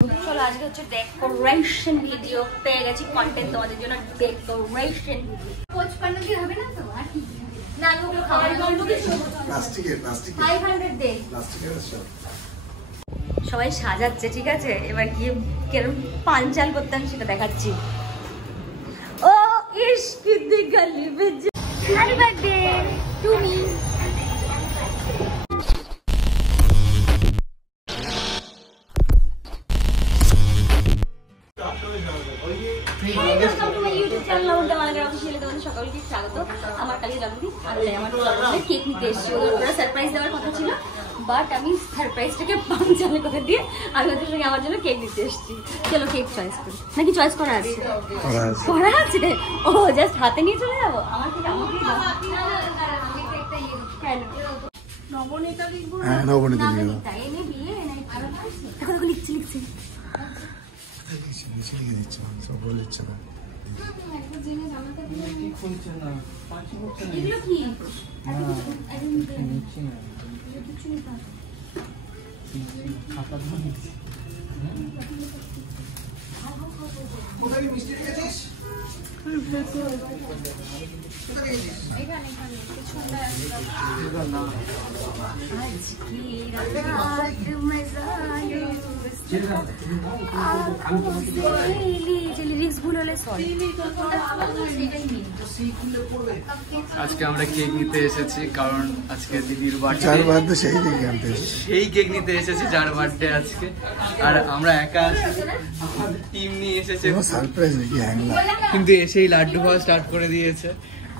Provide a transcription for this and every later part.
চলো আজকে হচ্ছে ডেকোরেশন ভিডিও পেয়ে গেছি কন্টেন্ট তোমাদের জন্য। ডেকোরেশন 55 দিয়ে হবে না তো? আর কি না আমি ওগুলো খাবার বন্ধ কিছু প্লাস্টিকের 500 দে প্লাস্টিকের সব সবাই সাজাচ্ছে, ঠিক আছে? এবার গিয়ে কেরম পাঞ্চাল করতাম সেটা দেখাচ্ছি। ও ইশক দি গলি বেজ হ্যাপি বার্থডে টু মি। আমার কালকে জন্মদিন, আমার জন্মদিনে কেক নিতে এসেছি, ওরা সারপ্রাইজ দেওয়ার কথা ছিল, বাট আমি সারপ্রাইজটাকে পাঞ্চালে করে দিয়ে আমি ওদের সঙ্গে আমার জন্য কেক নিতে এসেছি। চলো কেক চয়েস করি, নাকি চয়েস করা আছে? করা আছে। ও জাস্ট হাতে নিয়ে চলে যাবো? আমার থেকে আমাকেই দাও। নবনীতা লিখবো, নবনীতা এনে দিয়ে দেখো দেখো লিখছি লিখছি আজকে আমরা কেক নিতে এসেছি কারণ আজকে দিদির বার্থডে, সেই কেক নিতে এসেছি যার বার্থডে আজকে। আর আমরা একা টিম নিয়ে এসেছি, কিন্তু এসেই লাড্ডু খাওয়া স্টার্ট করে দিয়েছে।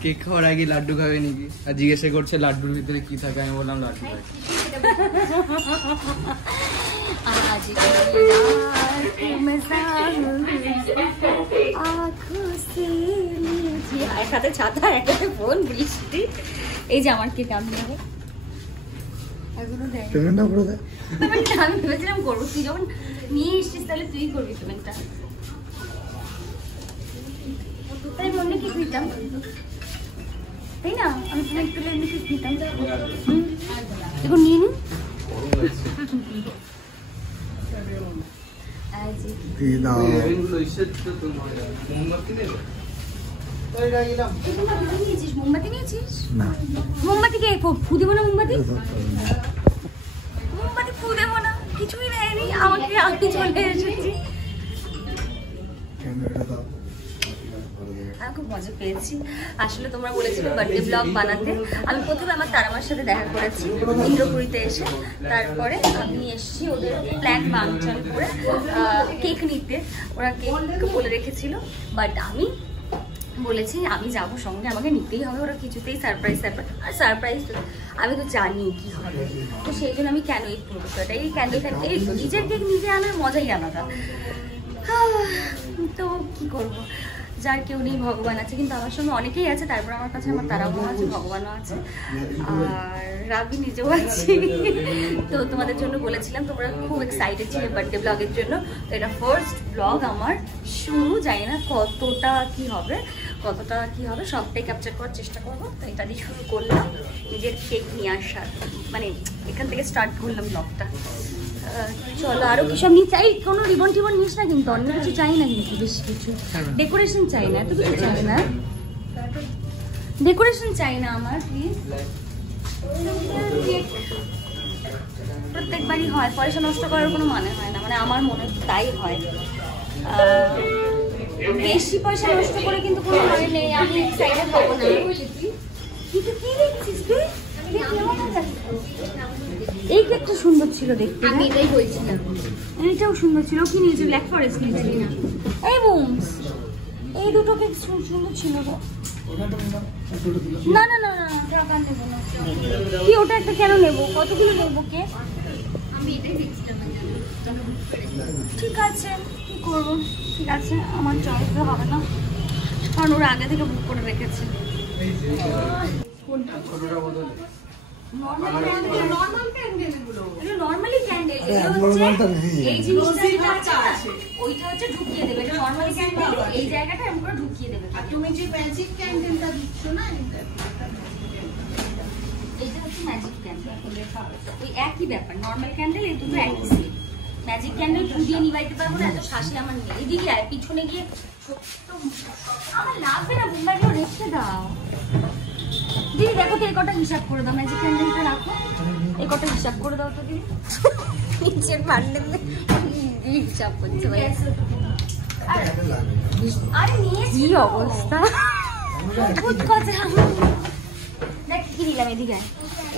কেক খাওয়ার আগে লাড্ডু খাবে নাকি আর জিজ্ঞাসা করছে লাড্ডুর ভিতরে কি থাকে। আমি বললাম লাড্ডু থাকে। এক হাতে ছাতা, এক হাতে ফোন, বৃষ্টি। এই যে আমার কেক আমি নেবো, আমি ভেবেছিলাম করবো, তুই যখন নিয়ে এসছিস তাহলে তুই করবি পেমেন্টটা। তাই মনে কি দিতাম, তাই না? আমি পেমেন্ট পেলে এমনি কি দিতাম। এখন নিয়ে নিন। মোমবাতি নিয়েছিস? মোমবাতি কে ফু দেবো না? মোমবাতি মোমবাতি ফু দেবো না, কিছুই নেয়নি আমাকে। আমি চলে এসেছি, আমি খুব মজা পেয়েছি। আসলে তোমরা বলেছিলে বার্থডে ব্লগ বানাতে। আমি প্রথমে আমার তারামার সাথে দেখা করেছি ইন্দ্রপুরীতে এসে, তারপরে আমি এসেছি ওদের প্ল্যান বাঞ্চন করে কেক নিতে। ওরা কেক বলে রেখেছিল, বাট আমি বলেছি আমি যাবো সঙ্গে, আমাকে নিতেই হবে। ওরা কিছুতেই সারপ্রাইজ আর সারপ্রাইজ আমি তো জানি কি হবে, তো সেই জন্য আমি কেন এই পুরো বিষয়টা, এই ক্যান্ডেল এই তো নিজের কেক নিজে আনার মজাই আলাদা। তো কি করবো, যার কেউ নেই ভগবান আছে, কিন্তু আমার সঙ্গে অনেকেই আছে। তারপর আমার কাছে আমার তারাও আছে, ভগবানও আছে, আর রাবি নিজেও আছে। তো তোমাদের জন্য বলেছিলাম, তোমরা খুব এক্সাইটেড ছিলে বার্থডে ব্লগের জন্য। তো এটা ফার্স্ট ব্লগ আমার শুরু, জানি না কতটা কি হবে সবটাই ক্যাপচার করার চেষ্টা করবো। তো এটা দিয়ে শুরু করলাম, নিজের কেক নিয়ে আসার, মানে এখান থেকে স্টার্ট করলাম ব্লগটা। চলো আরো কি সব নিয়ে চাই, কোনো রিবন টিবন নিস না কিন্তু, অন্য কিছু চাই না কিন্তু, বেশি কিছু ডেকোরেশন চাই না, এত কিছু চাই না, ডেকোরেশন চাই না আমার প্লিজ। প্রত্যেকবারই হয়, পয়সা নষ্ট করার কোনো মানে হয় না, মানে আমার মনে তাই হয়। বেশি পয়সা নষ্ট করে কিন্তু কোনো মানে নেই, আমি এক্সাইটেড হবো না। কিন্তু কি দেখছিস তুই? এই কেকটা সুন্দর ছিল দেখতে, আমি এটাই বলছিলাম। এইটাও সুন্দর ছিল। কি নিয়েছি? ব্ল্যাক ফরেস্ট নিয়েছি। এই বুমস, এই দুটো কেক সুন্দর ছিল। না না না না টাকা নেবো না। কি ওটা একটা কেন নেবো? কতগুলো নেবো কেক? আমি এটাই দেখছিলাম। ঠিক আছে, কি করবো, ঠিক আছে, আমার চয়েস হবে না, কারণ ওরা আগে থেকে বুক করে রেখেছে। নরমালি ক্যান্ডেল এই জিনিসটা ওইটা হচ্ছে ঢুকিয়ে দেবে, এটা নরমালি ক্যান্ডেল এই জায়গাটা এমন করে ঢুকিয়ে দেবে। আর তুমি যে ম্যাজিক ক্যান্ডেলটা দিচ্ছ না, এটা হচ্ছে ম্যাজিক ক্যান্ডেল, ওই একই ব্যাপার। নরমাল ক্যান্ডেল এই দুটো একই সেম, ম্যাজিক ক্যান্ডেল ফুটিয়ে নিবাইতে পারবো না, এত শাসি আমার নেই। এদিকে আয়, পিছনে গিয়ে আমার লাগবে না, বোম্বাইগুলো রেখে দাও। দিদি দেখো তো এই কটা হিসাব করে দাও, ম্যাজিক ক্যান্ডেলটা রাখো, এই কটা হিসাব করে দাও তো দিদি। নিচের বান্ডেলে হিসাব করছে ভাই। আরে নিয়েছি, কি অবস্থা, অদ্ভুত কথা। দেখ কি নিলাম, এদিকে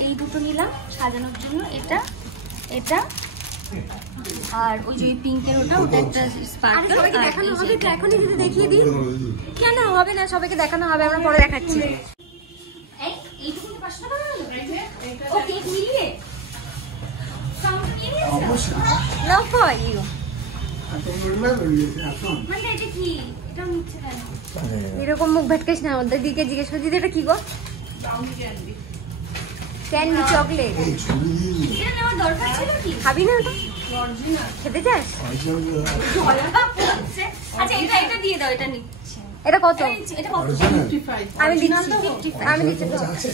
এই দুটো নিলাম সাজানোর জন্য, এটা এটা আর ওই যে পিঙ্কের ওটা একটা স্পার্কল। সবাইকে দেখানো হবে তো, এখনই যদি দেখিয়ে দিই। কেন হবে না, সবাইকে দেখানো হবে, আমরা পরে দেখাচ্ছি। এইটুকু 500 টাকা ও কেক মিলিয়ে নাও ফর ইউ। মানে এটা কি, এটা মিছে কেন এরকম মুখ ভটকাইস না? ওদের দিকে জিজ্ঞেস করে, দিদি এটা কি গো? Candy chocolate. এটা নেওয়ার দরকার ছিল কি? খাবি না ওটা? খেতে চাস? আচ্ছা এটা এটা দিয়ে দাও, এটা নিচ্ছি। এটা কত? এটা কত? 55। আমি দিচ্ছি, আমি দিচ্ছি।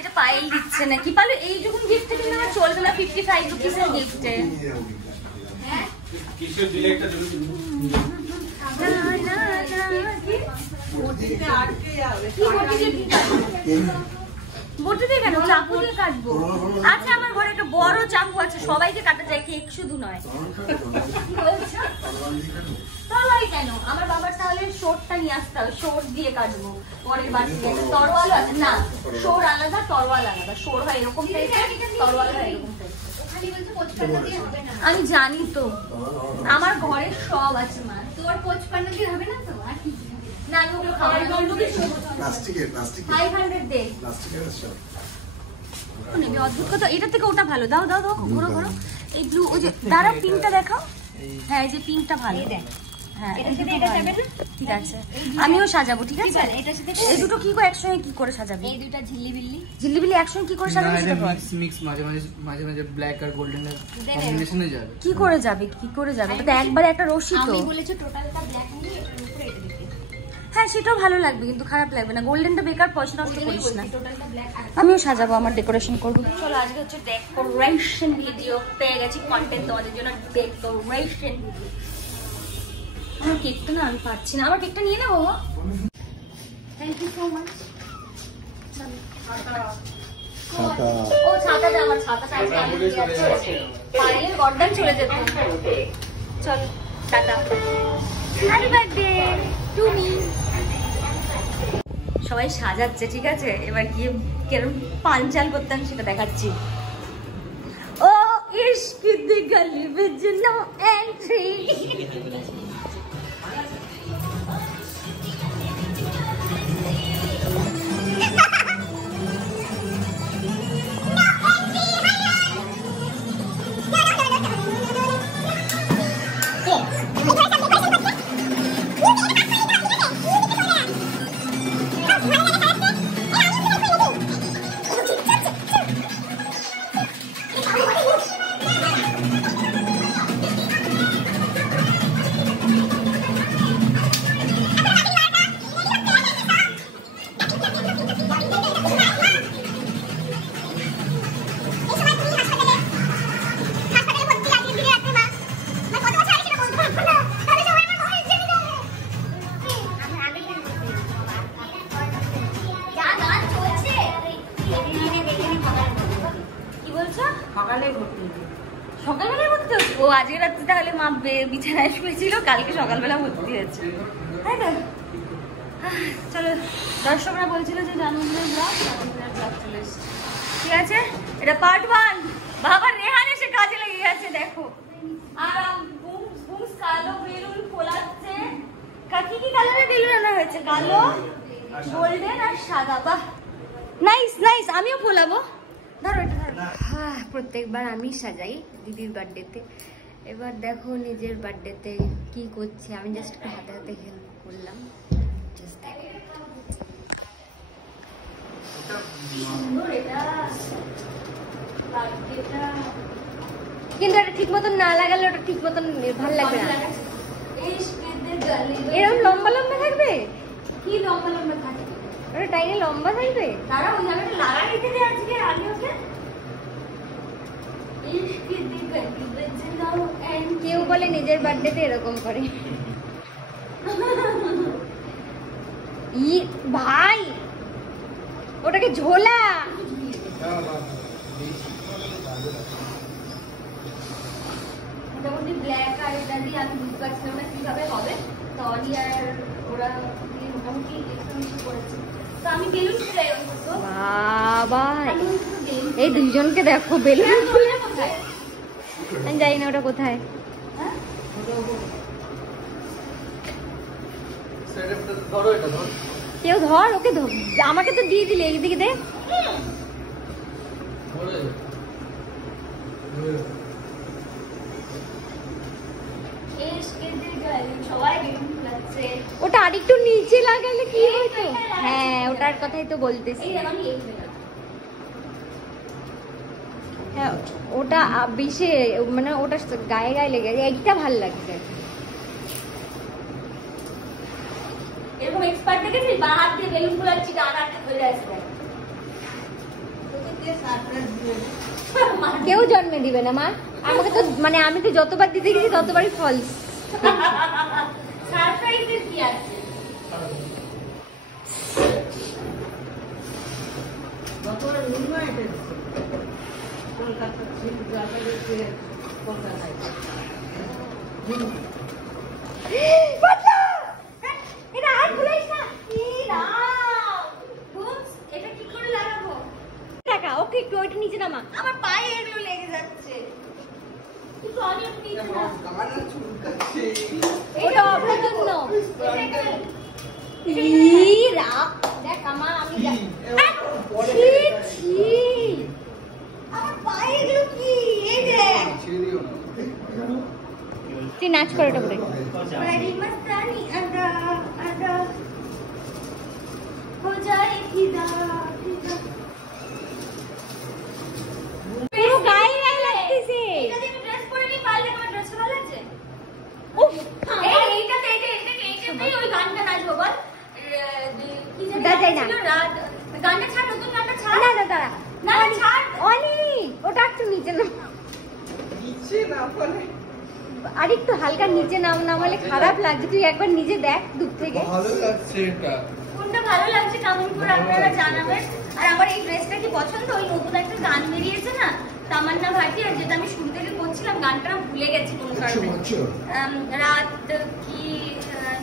এটা পায়েল দিচ্ছে নাকি? পালে এইটুকুন গিফটে কিন্তু আমার চলবে না, 55 রুপিসের গিফটে। হ্যাঁ কিসের দিলে একটা জরুরি না না না কি বটিতে আটকে যাবে। কি বটিতে কি কাটবে? বটিতে কেন, চাকু দিয়ে কাটবো। আচ্ছা আমার ঘরে একটা বড় চাকু আছে, সবাইকে কাটা যায়, কেক শুধু নয়। তরোয়াল কেন? আমার বাবার তাহলে শোরটা নিয়ে আসতে হবে, শোর দিয়ে কাটবো পরের বার থেকে। তরোয়াল আছে না, শোর আলাদা তরোয়াল আলাদা। শোর হয় এরকম টাইপের, তরোয়াল হয় এরকম টাইপের। আমি জানি তো, আমার ঘরে সব আছে মা। তোর 55 দিয়ে হবে না তো? আর কি না, আমি ওগুলো খাবো না। প্লাস্টিকের 500 দে। অদ্ভুত কথা, এটা থেকে ওটা ভালো। দাও দাও দাও, ঘোরো ঘোরো। এই ব্লু, ওই যে দাঁড়াও, পিঙ্কটা দেখাও। হ্যাঁ এই যে পিঙ্কটা ভালো। হ্যাঁ ঠিক আছে, আমিও সাজাবো। ঠিক আছে, এই দুটো কি করে একসঙ্গে কি করে সাজাবি? এই দুটো ঝিল্লিবিল্লি, ঝিল্লিবিল্লি একসঙ্গে কি করে সাজাবি? মিক্স মাঝে মাঝে মাঝে মাঝে ব্ল্যাক আর গোল্ডেনের কম্বিনেশনে যাবে। কি করে যাবে, কি করে যাবে? এটা একবারে একটা রশি তো। আমি বলেছি টোটালটা ব্ল্যাক নিয়ে এটার উপরে এটা দিতে। হ্যাঁ সেটাও ভালো লাগবে, কিন্তু খারাপ লাগবে না। গোল্ডেনটা বেকার, পয়সা নষ্ট করিস না। টোটালটা ব্ল্যাক। আমিও সাজাবো, আমার ডেকোরেশন করবো। চলো আজকে হচ্ছে ডেকোরেশন ভিডিও, পেয়ে গেছি কন্টেন্ট তোমাদের জন্য। ডেকোরেশন আমার কেকটা না আমি পাচ্ছি না, আমার কেকটা নিয়ে নেবো। Thank you so much. ও ছাতাটা, আমার ছাতাটা আজকে আমি দিয়ে যাচ্ছি, পাইলে গর্দান চলে যেত। চল tata, happy birthday to me. সবাই সাজাচ্ছে, ঠিক আছে, এবার গিয়ে কেরম পাঞ্চাল করতাম সেটা দেখাচ্ছি। ও ইশক দি গলি বিচ নো এন্ট্রি। সকালবেলা ভর্তি হচ্ছে? ও আজকে রাত্রে তাহলে মা বিছানায় শুয়েছিল, কালকে সকালবেলা ভর্তি হয়েছে, তাই না? চলো, দর্শকরা বলছিল যে জন্মদিনের ব্লগ চলে এসছে। ঠিক আছে, এটা পার্ট 1। বাবা রেহান এসে কাজে লেগে গেছে, দেখো। আর কালো বেলুন ফোলাচ্ছে। কি কি কালারের বেলুন আনা হয়েছে? কালো, গোল্ডেন আর সাদা। বাহ নাইস নাইস, আমিও ফোলাবো। ধরো এটা ধরো। হ্যাঁ, প্রত্যেকবার আমি সাজাই দিদির বার্থডেতে। এবার দেখো নিজের বার্থডেতে কি করছি আমি, জাস্ট হাতে হাতে হেল্প করলাম। কিন্তু এটা ঠিক মতন না লাগালে ওটা ঠিক মতন ভালো লাগবে না। এরকম লম্বা লম্বা থাকবে? কি লম্বা লম্বা থাকবে? ওটা টাইনে লম্বা থাকবে? তারা ওই জায়গাটা লাগাই দিতে দে আজকে, আগে ওকে কেউ বলে নিজের বার্থডেতে এরকম করে। ই ভাই ওটাকে ঝোলা। মোটামুটি ব্ল্যাক আর এটা দিয়ে আমি বুঝতে পারছিলাম না কিভাবে হবে, তো অলি আর ওরা দিয়ে মোটামুটি এক্সপ্লেনেশন করেছে। তো আমি বেলুন চাই বাবা এই দুইজনকে দেখো বেলুন কোথায় আমি জানি না ওটা কোথায়। হ্যাঁ ধরো এটা ধরো। কেউ ধর ওকে ধর, আমাকে তো দিয়ে দিলে এইদিকে দে। সবাই বেলুন ফুলাচ্ছে। ওটা আরেকটু নিচে লাগালে কি হতো? হ্যাঁ ওটার কথাই তো বলতেছি। এই আমি এই দিলাম। হ্যাঁ ওটা বেশি মানে ওটা গায়ে গায়ে লেগে গেছে, এইটা ভাল লাগছে। এরকম এক্সপার্ট দেখেছিস বা হাত দিয়ে বেলুন ফুলাচ্ছি ডান হাতে হয়ে যাচ্ছে। কেউ জন্মে দিবে না মা আমাকে তো, মানে আমি তো যতবার দিতে গেছি ততবারই ফলস। সারপ্রাইজের কি আছে? এটা আর খুলাইস না। এটা কি করে লাগাবো? টাকা ওকে একটু ওইটা নিচে নামা। আমার পায়ে এগুলো লেগে যাচ্ছে। কিন্তু অনেক নিচে না। ওটা আপনার জন্য। দেখ আমার আমি আমার পায়ে এগুলো কি? এই দেখ। তুই নাচ করে ওটা করে। बड़ी मस्तानी अदा अदा हो जाए फिदा फिदा। পুরো গায়ে গায়ে লাগতেছে। এটা দিয়ে ড্রেস পরে নি পারলে আমার ড্রেস ভালো লাগছে। উফ এইটাতেই ওই গানটা নাচবো বল। কি জানি দা যাই না। ছিল, রাত গানটা ছাড়, নতুন গানটা ছাড়। না না দাঁড়া না না ছাড়। অনেক ওটা একটু নিচে নাম। আর একটু হালকা নিচে নামালে খারাপ লাগছে। তুই একবার নিজে দেখ দূর থেকে। ভালো লাগছে এটা। কোনটা ভালো লাগছে কমেন্ট করে আপনারা জানাবেন। আর আমার এই ড্রেসটা কি পছন্দ? ওই নতুন একটা গান বেরিয়েছে না তামান্না ভাটি, আর যেটা আমি শুরু থেকে করছিলাম গানটা ভুলে গেছি কোন কারণে। রাত কি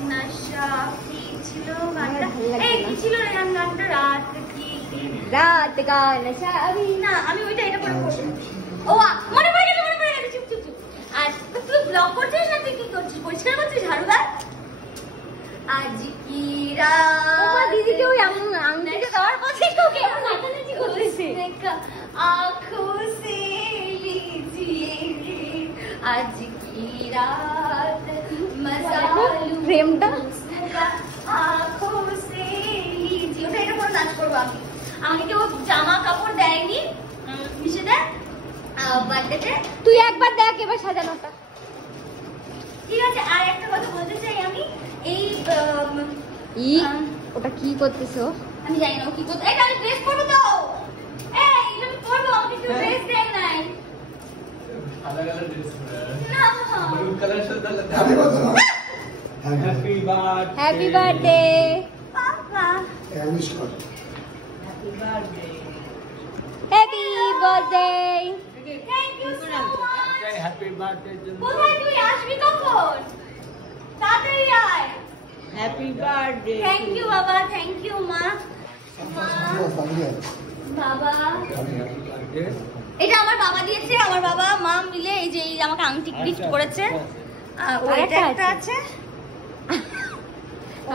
নশা কি ছিল গানটা? এই কি ছিল গানটা? রাত কি রাত का नशा अभी না, আমি ওইটা এটা করে করব। ও মনে পড়ে গেছে, মনে পড়ে গেছে। চুপ চুপ চুপ। আর তুই ব্লগ করছিস না তুই কি করছিস? পরিষ্কার করছিস ঝাড়ুদার? আজ কি রাত। ওমা দিদিকে ওই আঙুলটা দেওয়ার পথে তোকে নাচানাচি করতেছে। आँखों से लीजिए आज की रात मजा लूं फ्रेमটা आँखों से लीजिए। ওটা এটা করে নাচ করবো আমি। আমাকে কেউ জামা কাপড় দেয়নি মিশে দেয় বার্থডেতে। তুই একবার দেখ এবার সাজানোটা। ঠিক আছে। আর একটা কথা বলতে চাই আমি, এই ওটা কি করতেছো? আমি জানি না ও কি করতে। এটা আমি ড্রেস পরবো তো। এই এটা আমি পরবো, আমাকে একটু ড্রেস দেয় নাই। সাদা কালার ড্রেস পরে না ব্লু কালার সাথে happy birthday happy birthday papa. Happy birthday. Thank you so much. Happy birthday কোথায় তুই আসবি কখন? তাড়াতাড়ি আয়। হ্যাপি বার্থডে থ্যাংক ইউ বাবা, থ্যাংক ইউ মা। বাবা এটা আমার বাবা দিয়েছে, আমার বাবা মা মিলে এই যে এই আমাকে আংটি গিফট করেছে। ওইটা একটা আছে।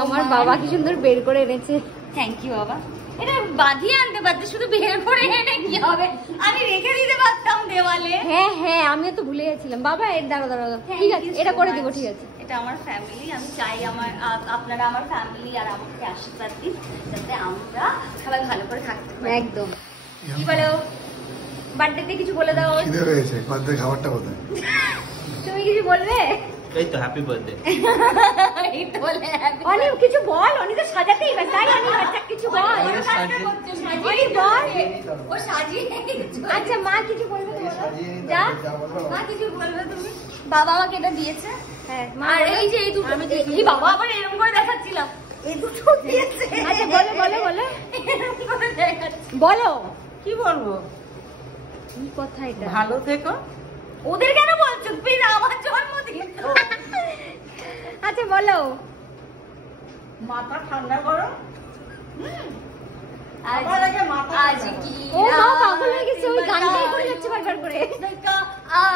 আমার বাবা কি সুন্দর বের করে এনেছে। থ্যাংক ইউ বাবা। এটা বাঁধিয়ে আনতে পারতে, শুধু বের করে এনে কি হবে? আমি রেখে দিতে পারতাম দেওয়ালে। হ্যাঁ হ্যাঁ আমিও তো ভুলে গেছিলাম। বাবা এর দাঁড়া দাঁড়া ঠিক আছে এটা করে দিব। ঠিক আছে এটা আমার ফ্যামিলি। আমি চাই আমার আপনারা আমার ফ্যামিলি আর আমাকে আশীর্বাদ দিন যাতে আমরা সবাই ভালো করে থাকতে পারি। একদম। কি বলো বার্থডেতে কিছু বলে দাও। খিদে পেয়েছে, বার্থডে খাবারটা কোথায়? তুমি কিছু বলবে? এই তো হ্যাপি বার্থডে। এই তো বলে happy অনি কিছু বল, অনি তো সাজাতেই ব্যস্ত। তাই অনি বাচ্চা কিছু বল, অনি বল। ও সাজিয়ে আচ্ছা মা কিছু বলবে তো বলো। যা মা কিছু বলবে তুমি? বাবা আমাকে এটা দিয়েছে। হ্যাঁ মা আর বলো। এই যে এই দুটো এই বাবা আবার এরকম করে দেখাচ্ছিলাম, এই দুটো দিয়েছে। আচ্ছা বলো বলো বলো এরকম করে দেখাচ্ছি। বলো কি বলবো? কি কথা এটা? ভালো থেকো। ওদের কেন বলছো? প্লিজ আমার জন্মদিন তো। আচ্ছা বলো। মাথা ঠান্ডা করো। আজ সবার আগে মাথা আজ ঠান্ডা কি ও মা পাগল হয়ে গেছে, ওই গানটাই করে যাচ্ছে বারবার করে।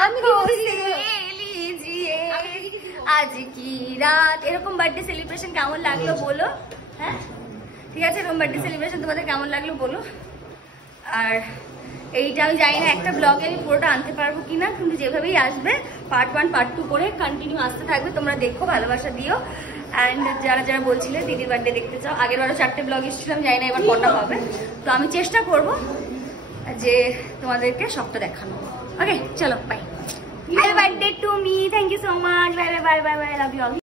আমি লিজিয়ে আজ কি রাত। এরকম বার্থডে সেলিব্রেশন কেমন লাগলো বলো? হ্যাঁ ঠিক আছে, এরকম বার্থডে সেলিব্রেশন তোমাদের কেমন লাগলো বলো। আর এইটা আমি জানি না একটা ব্লগে আমি পুরোটা আনতে পারবো কিনা, কিন্তু যেভাবেই আসবে পার্ট 1 পার্ট 2 করে কন্টিনিউ আসতে থাকবে। তোমরা দেখো, ভালোবাসা দিও। অ্যান্ড যারা যারা বলছিলে দিদির বার্থডে দেখতে চাও, আগের বারও 4টে ব্লগ এসেছিলাম, জানি না এবার কটা হবে। তো আমি চেষ্টা করব যে তোমাদেরকে সবটা দেখানো। ওকে চলো bye. Happy birthday to me, thank you so much, bye bye bye bye bye, love you all.